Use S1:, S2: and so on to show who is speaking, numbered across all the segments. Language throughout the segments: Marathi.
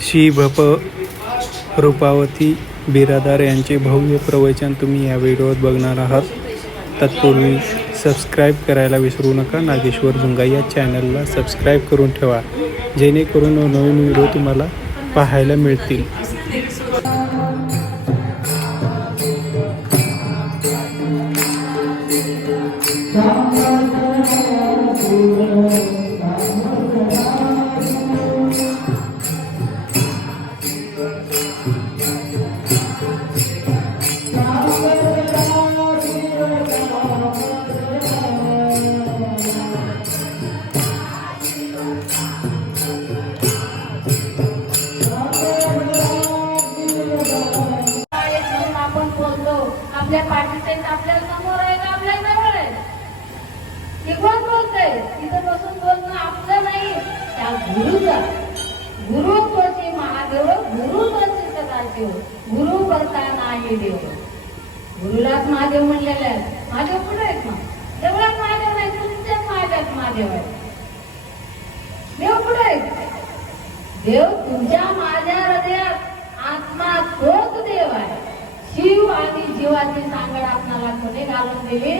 S1: श्री भप रूपावती बिरादार यांचे भव्य प्रवचन तुम्ही या व्हिडिओत बघणार आहात तत्पूर्वी सबस्क्राईब करायला विसरू नका नागेश्वर झुंगा या चॅनलला सबस्क्राईब करून ठेवा जेणेकरून नवीन व्हिडिओ तुम्हाला पाहायला मिळतील
S2: आपल्या पाठीचे आपल्यासमोर आहे का आपल्या जवळ आहे. ते कोण बोलतंय तिथं बसून बोलणं आपलं नाही. त्या गुरुचा. गुरु त्वचे महादेव? गुरु त्वचे सदाशिव? गुरु करता नाही देव. गुरुलाच महादेव म्हणलेले आहेत महादेव कुठे आहेत मग? देवळात महादेव नाही तुमच्याच महादेवात महादेव आहे देव कुठे आहेत? देव तुमच्या माझ्या हृदयात आत्मा तोच देव आहे शिव आणि जीवाची सांगड आपणाला कोणी घालून दिली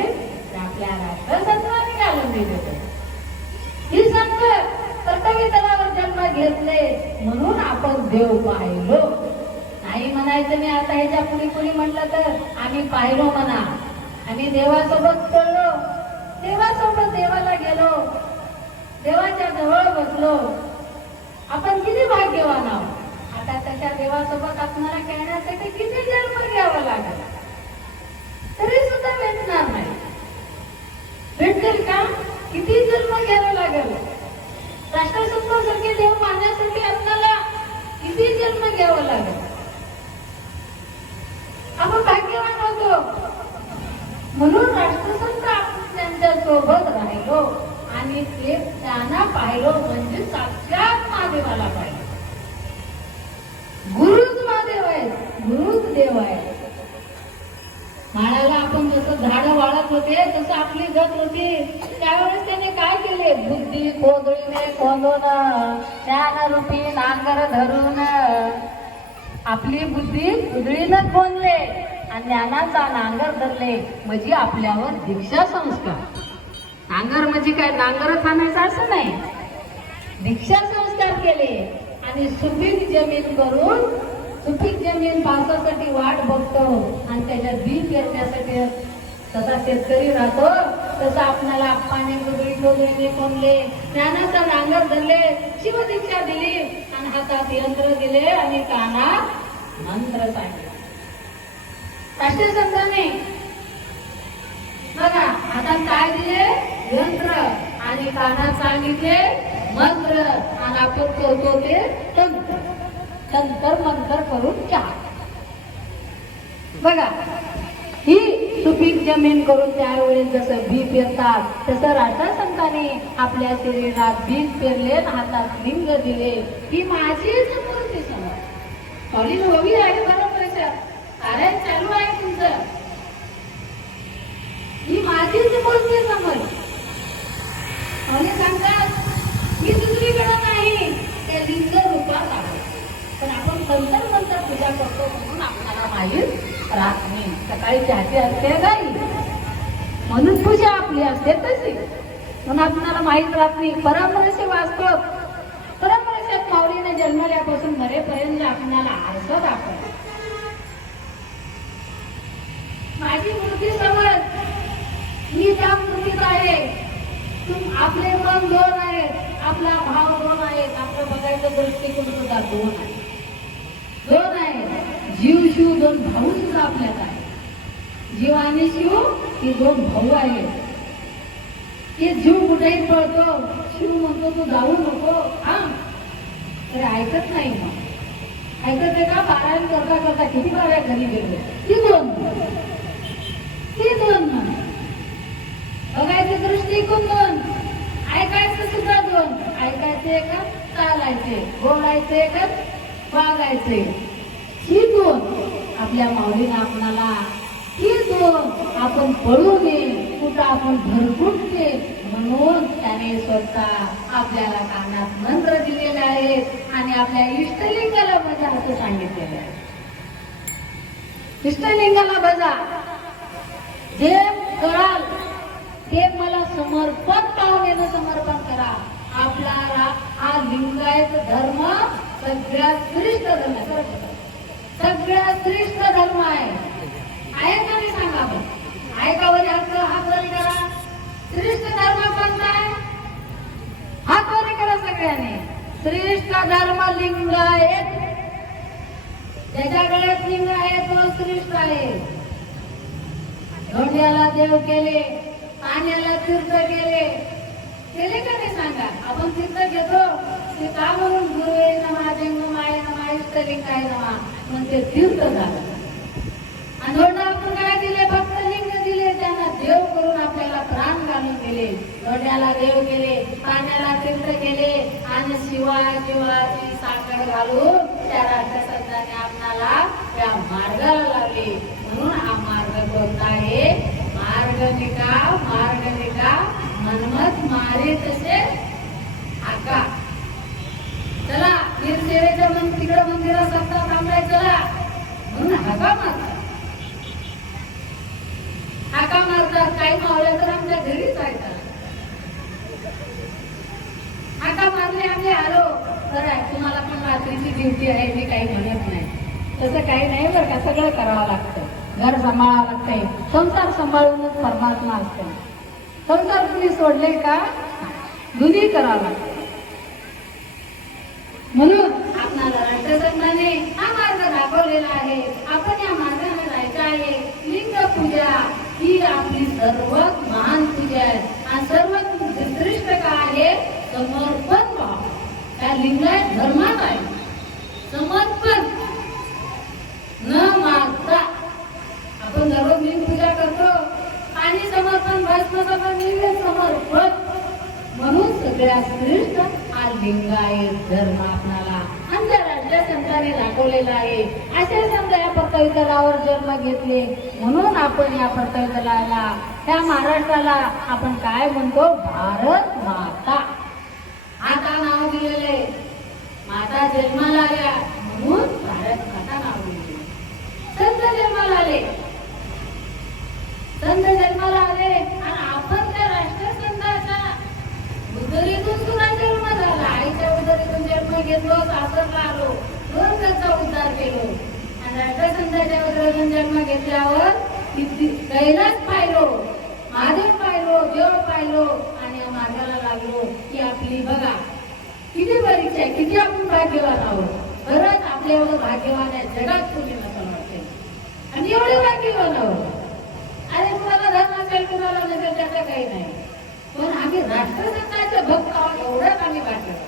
S2: आपल्या राष्ट्रसत्वाने घालून दिली ही संत कर्तव्य तलावर जन्म घेतले म्हणून आपण देव पाहिलो. नाही म्हणायचं मी आता ह्याच्या पुढे कुणी म्हटलं तर आम्ही पाहिलो म्हणा. आम्ही देवासोबत पडलो देवासोबत देवाला गेलो. देवाच्या जवळ बसलो. आपण किती भाग्यवान आहोत? आता त्याच्या देवासोबत आपल्याला खेळण्यासाठी किती जन्म घ्यावा लागेल? तरी सुद्धा भेटणार नाही भेटतील का किती जन्म घ्यावा लागेल राष्ट्रसत्तासारखे देव मानण्यासाठी आपल्याला किती जन्म घ्यावं लागेल. आपण भाग्यवान होतो. म्हणून राष्ट्रसंत आपण त्यांच्यासोबत राहिलो आणि ते त्यांना पाहिलो म्हणजे साक्षात महादेवाला पाहिलो. गुरुच महादेव आहे गुरुच देव आहे माळाला आपण जसं झाड वाळत होते तसं आपली गत होती. त्यावेळेस त्याने काय केले? बुद्धी कोदळीने कोंदून ज्ञान रूपी नांगर धरून आपली बुद्धी कुदळीनं कोंदले आणि ज्ञानाचा नांगर धरले. म्हणजे आपल्यावर दीक्षा संस्कार. नांगर म्हणजे काय? नांगरच आणायचं असं नाही. दीक्षा संस्कार केले आणि सुपीक जमीन करून सुपीक जमीन पावसासाठी वाट बघतो आणि त्याच्यात बी पेरण्यासाठी तसा शेतकरी राहतो. तसं आपल्याला आप्पाने गुगळी ठोगळीने कोणले ज्ञानाचा नांगर धरले शिवदीक्षा दिली. आणि हातात यंत्र दिले आणि कानात मंत्र सांगितले. राष्ट्रीय संतांनी बघा आता काय दिले? यंत्र. आणि कानात सांगितले मंत्र. आणि आपण करतो ते तंत्र. तंत्र मंत्र करून चहा बघा ही सुपीक जमीन करून त्यावेळेस जसं बी पेरतात तसं राष्ट्रसंतांनी आपल्या शरीरात बीज पेरले हातात लिंग दिले. ही माझीच मूर्ती समोर कॉलेज हवी आहे बरोबर आहे सर. कार्य चालू आहे तुमचं. ही माझीच मूर्ती समोर आणि सांगतात मी दुसरीकडे नाही त्या लिंग रूपात आहे पण आपण नंतर नंतर पूजा करतो म्हणून आपल्याला माहीत राहत काही सकाळी असते गाई म्हणून पूजा आपली असते तशी. म्हणून आपणाला माहीत राहत नाही. परमरसे वाचतो परंपरेच्या माऊलीने जन्मल्यापासून मरेपर्यंत आपणाला आरसं दाखवतो. माझी मूर्ती समज मी त्या मूर्तीत आहे. तुम आपले मन दोन आहेत. आपला भाव दोन आहेत. आपलं बघायचं दृष्टिकोन सुद्धा दोन आहे दोन आहे जीव शिव दोन भाऊ सुद्धा आपल्यात आहे जीव आणि शिव हे दोन भाऊ आहेत. ते जीव कुठेही पळतो शिव म्हणतो तू जाऊ नको. हा. तर ऐकत नाही मग. ऐकत आहे का? पारायण करता करता किती बाऱ्या घरी गेलो? ती दोन. ती दोन. बघायचं दृष्टिकोन दोन. ऐकायचं सुद्धा दोन. ऐकायचे का चालायचे बोलायचे का वागायचे ही दोन. आपल्या माऊलीनं आपणाला ही आपण पळू नये कुठं आपण भरपूर नये म्हणून त्याने स्वतः आपल्याला कानात मंत्र दिलेले आहेत आणि आपल्या इष्टलिंगाला बजा असं सांगितलेलं आहे. इष्टलिंगाला बजा. जे कराल ते मला समर्पण पाहुण्यानं समर्पण करा. आपला हा लिंगायत धर्म सगळ्यात श्रेष्ठ धर्म सगळ्यात श्रेष्ठ धर्म आहे. आहे का नाही सांगा बरं? आहे का बरं हक्क हात करा. श्रेष्ठ धर्म कोणता आहे? हात वरी करा सगळ्यांनी. श्रेष्ठ धर्म लिंग आहे त्याच्याकडे लिंग आहे तो श्रेष्ठ आहे. धोंड्याला देव केले पाण्याला तीर्थ केले. केले का नाही सांगा? आपण तीर्थ घेतो. ते का म्हणून गुरु आहे नमा जंगम आहे नमा इष्टलिंग आहे नमा? म्हणजे तीर्थ झालं. आणि आपण काय दिले? फक्त लिंग दिले. त्यांना देव करून आपल्याला प्राण घालून दिले. धोंड्याला देव केले पाण्याला तीर्थ गेले आणि शिवा शिवाची साखर घालून त्या राष्ट्रसंतांनी आपणाला त्या मार्गाला लावले. म्हणून हा मार्ग कोणता आहे? मार्ग निका मार्ग निका मनमत मारे तसे आका. चला सेवेच्या मन तिकडं मंदिरात सप्ताह थांबलाय चला. म्हणून हाका मारतात हाका मारतात काही मावल्या तर आमच्या घरीच आहेत हाका मारले आम्ही आलो. तर तुम्हाला पण रात्रीची ड्युटी आहे मी काही म्हणत नाही. तसं काही नाही बरं का सगळं करावं लागतं. घर सांभाळावं लागतंय. संसार सांभाळूनच परमात्मा असते. संसार तुम्ही सोडले का? दुनी करावं लागतं. म्हणून आपणाला राष्ट्रसंघाने हा मार्ग दाखवलेला आहे. आपण या मार्गाने जायचं आहे. लिंग पूजा ही आपली सर्वात महान पूजा आहे. आणि सर्वात उत्कृष्ट का आहे? समर्पण त्या लिंगायत धर्मात आहे. समर्पण. न मागता. आपण दररोज लिंग पूजा करतो. पाणी समर्पण भस्म समर्पण समर्पण. म्हणून सगळ्यात श्रेष्ठ हा लिंगायत धर्म आपणाला आंतरराष्ट्रीय संतांनी दाखवलेला आहे. असे समजा या पृथ्वीतलावर जन्म घेतले. म्हणून आपण या पृथ्वीतलाला त्या महाराष्ट्राला आपण काय म्हणतो? भारत माता आता नाव दिलेले माता जन्माला आल्या म्हणून भारत माता नाव संत जन्माला आले. संत जन्माला आले आणि आपण त्या राष्ट्रसंताच्या उदरीतून तुला जन्म झाला. आईच्या उदरीतून जन्म घेतलो सासरला आलो दोन त्याचा उद्धार केलो. आणि राष्ट्रसंताच्या उदरीतून जन्म घेतल्यावर कैलास पाहिलो महादेव पाहिलो देव पाहिलो आणि या मार्गाला लागलो. की आपली बघा. किती परीक्षा आहे किती आपण भाग्यवान आहोत? खरंच आपल्यावर भाग्यवान आहे जगात कोणी नसं वाटते आणि एवढे भाग्यवान आहोत. अरे कुणाला धन नसेल कुणाला नसेल त्याचं काही नाही. पण आम्ही राष्ट्रसंताचे भक्त आहोत एवढंच आम्ही भाग्यवान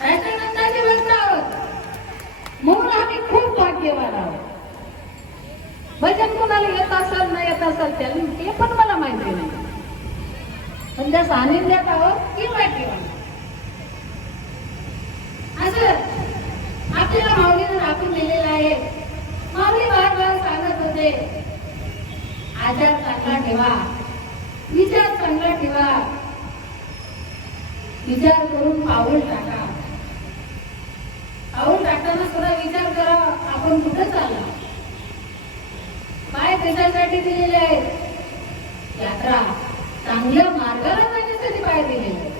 S2: राष्ट्रसंताचे भक्त आहोत. म्हणून आम्ही खूप भाग्यवान आहोत. भजन कोणाला येत असेल नाही येत असेल त्याला ते पण मला माहिती नाही. पण त्या साने आहोत की भाग्यवान असं आपल्याला माऊलीनं राखून दिलेलं आहे माऊली बार बार सांगत होते आचार चांगला ठेवा. विचार चांगला ठेवा. विचार करून पाऊल टाका. पाऊल टाकताना सुद्धा विचार करा आपण कुठं चालला? काय त्याच्यासाठी दिलेले आहेत? यात्रा. चांगल्या मार्गाला जाण्यासाठी पाय दिलेले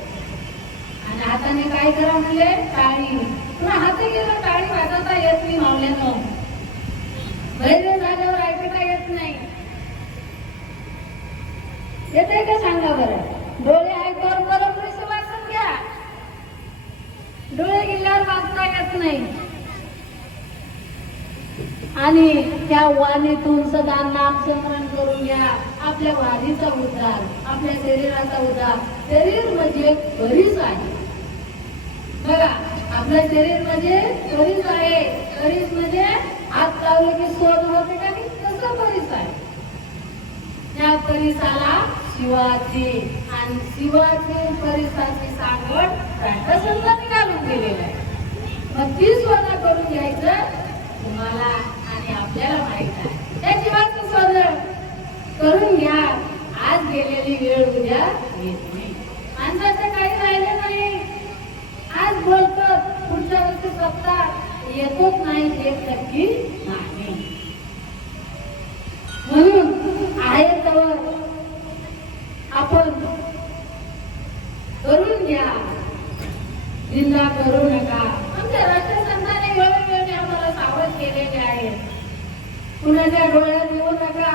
S2: आणि हाताने काय करा म्हणले? टाळी. पुन्हा हात गेलं टाळी वाजवता येत नाही मावल्यानं वैद्य झाल्यावर ऐकता येत नाही. येते का सांगा बरं? डोळे ऐकवर बरोबर वाचून घ्या. डोळे गेल्यावर वाचता येत नाही. आणि त्या वाणीतून सदा नाम स्मरण करून घ्या. आपल्या वाणीचा उद्धार आपल्या शरीराचा उद्धार. शरीर म्हणजे घरीच आहे. बघा आपलं शरीर म्हणजे घरीच आहे. घरीच म्हणजे हात लावले की सोड होते का नाही? तसं बरीच आहे. त्या परिसाला शिवाची आणि शिवाचे परिसाची सांगड राष्ट्रसंतांनी घालून दिलेलं आहे. मग ती स्वतः करून घ्यायचं तुम्हाला आणि आपल्याला माहीत आहे. त्या जीवाचं स्वतः करून घ्या. आज गेलेली वेळ उद्या येत नाही. माणसाचं काही राहिलं नाही. आज बोलतो पुढच्या वर्षी सप्ताह येतोच नाही हे नक्की नाही म्हणून आहे तर आपण करून घ्या निंदा करू नका आमच्या राष्ट्रसंघाने वेळोवेळी आम्हाला सावध केलेले आहे कुणाच्या डोळ्यात येऊ नका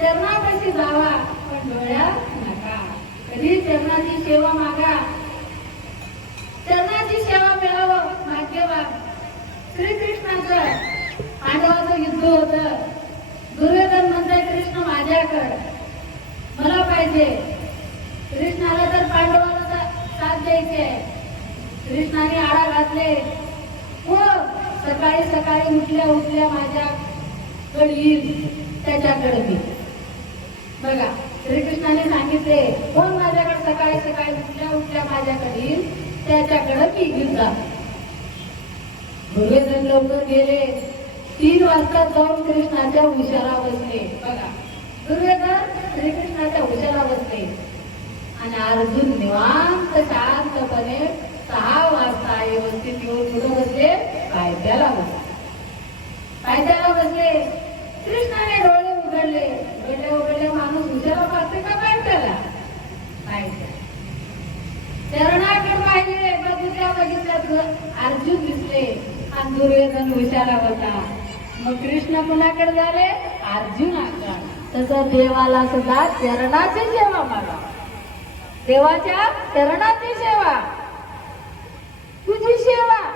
S2: चरणापाशी जावा पण डोळ्यात नका कधी चरणाची सेवा मागा चरणाची सेवा मिळावं भाग्यवान श्रीकृष्णाचं पांडवाचं युद्ध होतं. दुर्योधन म्हणताय कृष्ण माझ्याकडे. मला पाहिजे. कृष्णाला तर पांडवाला सा- साथ द्यायची आहे. कृष्णाने आळा घातले. हो सकाळी सकाळी उठल्या उठल्या माझ्याकडे येईल त्याच्याकडे मी. बघा श्रीकृष्णाने सांगितले कोण माझ्याकडे सकाळी सकाळी उठल्या उठल्या माझ्याकडे येईल त्याच्याकडे मी युद्धा दुर्योधन लवकर गेले तीन वाजता जाऊन कृष्णाच्या हुशारा बसले. बघा दुर्योधन श्रीकृष्णाच्या हुशारा बसले. आणि अर्जुन निवांत शांतपणे सहा वाजता व्यवस्थित येऊन कुठं बसले कायद्याला बसले. कायद्याला बसले. कृष्णाने डोळे उघडले. उघडले उघडले माणूस हुशारा पाहते का कायद्याला कायद्या चरणाकडे पाहिले बघितल्या बघितल्या अर्जुन दिसले. आणि दुर्योधन हुशारा होता. मग कृष्ण कुणाकडे झाले? अर्जुनाकडे. तसं देवाला सुद्धा चरणाची सेवा मागा. देवाच्या चरणाची सेवा. तुझी सेवा.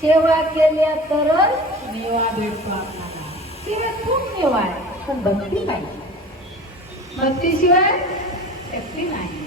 S2: सेवा केल्या तरच निवा भेटतो आपल्याला. सेवा खूप निवा आहे पण भक्ती पाहिजे. भक्तीशिवाय शक्ती नाही.